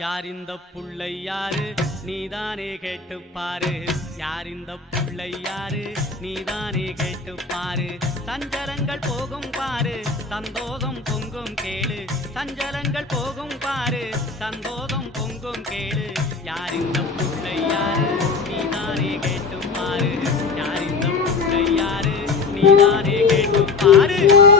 யார் இந்த புள்ளை யாரு? நீதானே கேட்டு பாரு. யார் இந்த புள்ளை யாரு? நீதானே கேட்டு பாரு. சஞ்சலங்கள் போகும் பாரு. சந்தோஷம் பொங்கும் கேளு. சஞ்சலங்கள் போகும் பாரு. சந்தோஷம் பொங்கும் கேளு. யார் இந்த புள்ளை யாரு? நீதானே கேட்டு பாரு. யார் இந்த புள்ளை யாரு? நீதானே கேட்டு பாரு.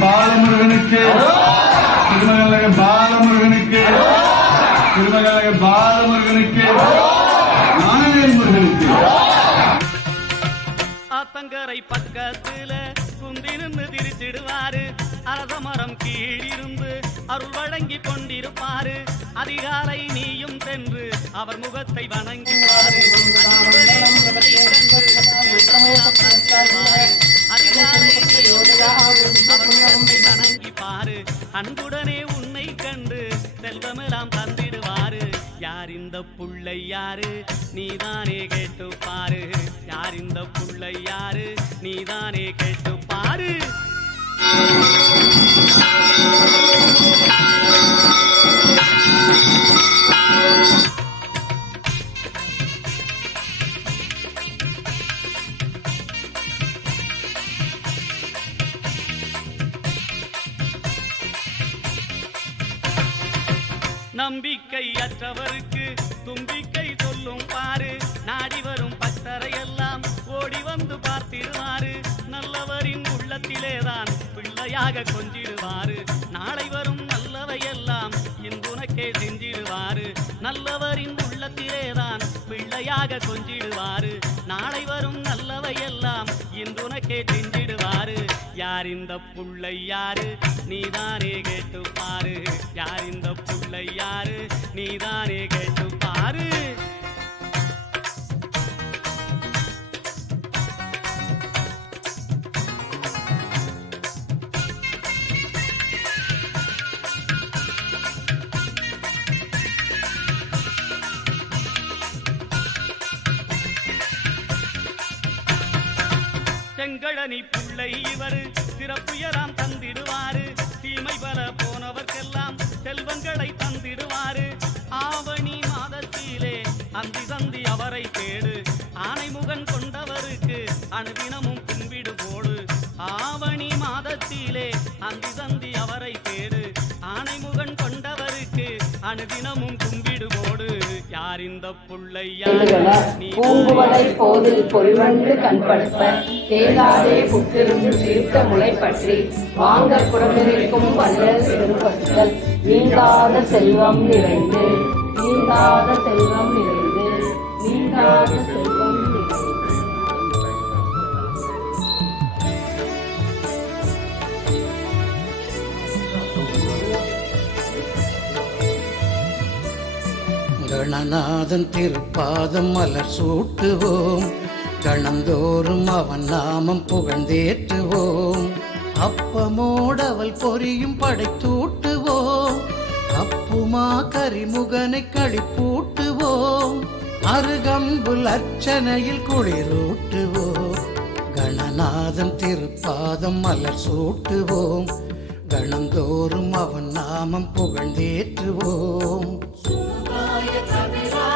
பாலமுருகனுக்கு. திருமங்கல பாலமுருகனுக்கு. திருமங்கல பாலமுருகனுக்கு. நானே முருகனுக்கு ஆத்தங்கரை பக்கத்துல குந்தி நின்று திரிச்சிடுவாரு. அரச மரம் கீழிருந்து அருள் வழங்கி கொண்டிருப்பாரு. அதிகாலை நீயும் சென்று அவர் முகத்தை வணங்குவாரு. அதிகாலை அவர் முகத்தை வணங்கி பாரு அன்புடனே உன்னை கண்டு செல்வமெல்லாம் தந்திடுவாரு. யார் இந்த புள்ளை யாரு? நீதானே கேட்டு பாரு யார் இந்த புள்ளை யாரு? நீதானே கேட்டு பாரு நம்பிக்கை அற்றவருக்கு தும்பிக்கை சொல்லும் பாரு பிள்ளையாக கொஞ்சிடுவாரு. நாளை வரும் நல்லவை எல்லாம் இன்றுனக்கே செஞ்சிடுவாரு நல்லவரின் உள்ளத்திலேதான் பிள்ளையாக கொஞ்சிடுவாரு. நாளை வரும் நல்லவை எல்லாம் இன்றுனக்கே செஞ்சிடுவாரு யார் இந்த புள்ளை யாரு? நீதானே கேட்டு பாரு யார் இந்த செங்கழனி பிள்ளை இவர். சிறப்புயராம் தந்திடுவாரு. தீமை பல போனவர்க்கெல்லாம் செல்வங்களை தந்திடுவாரு. ஆவணி மாதத்திலே அந்தி சந்தி அவரை தேடு. ஆனைமுகன் கொண்டவருக்கு அனுதினமும் கும்பிடு போடு. ஆவணி மாதத்திலே அந்தி சந்தி அவரை தேடு. ஆனைமுகன் கொண்டவருக்கு அனுதினமும் கும்பிடு எழுதல பூங்குவலை போதில் பொறிவண்டு கண்படுப்ப தேடாதே புத்திருந்து தீர்த்த முளை பற்றி வாங்க புறமிருக்கும் வள்ளல் பெரும்படுத்தல் நீங்காத செல்வம் நிறைந்து நீங்காத செல்வம் நிறைந்து நீங்காத செல்வம் கணநாதன் திருப்பாதம் மலர் சூட்டுவோம். கணந்தோறும் அவன் நாமம் புகழ்ந்தேற்றுவோம். அப்பமோடவள் பொறியும் படைத்தூட்டுவோம். அப்புமா கரிமுகனை களிப்பூட்டுவோம் அருகம்புல் அர்ச்சனையில் குளிரூட்டுவோம். கணநாதன் திருப்பாதம் மலர் சூட்டுவோம். கணந்தோறும் அவன் நாமம் புகழ்ந்தேற்றுவோம். Thank you.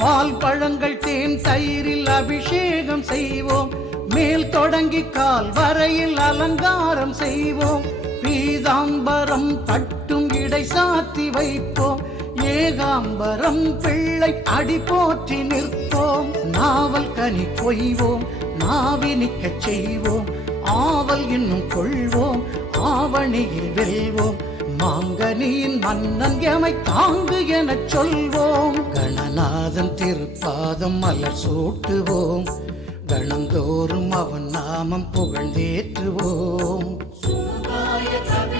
பால் பழங்கள் தேன் தயிரில் அபிஷேகம் செய்வோம். மேல் தொடங்கி கால் வரையில் அலங்காரம் செய்வோம். பீதாம்பரம் பட்டும் இடை சாத்தி வைப்போம். ஏகாம்பரம் பிள்ளை அடி போற்றி நிற்போம். நாவல் கனி கொய்வோம் நாவினிக்கச் செய்வோம். ஆவல் இன்னும் கொள்வோம் ஆவணியில் வெல்வோம். மாங்கனியின் மன்னன் எமை தாங்கு எனச் சொல்வோம். கணநாதன் திருப்பாதம் மலர் சூட்டுவோம். கணந்தோறும் அவன் நாமம் புகழ்ந்தேற்றுவோம் சூதாய கவி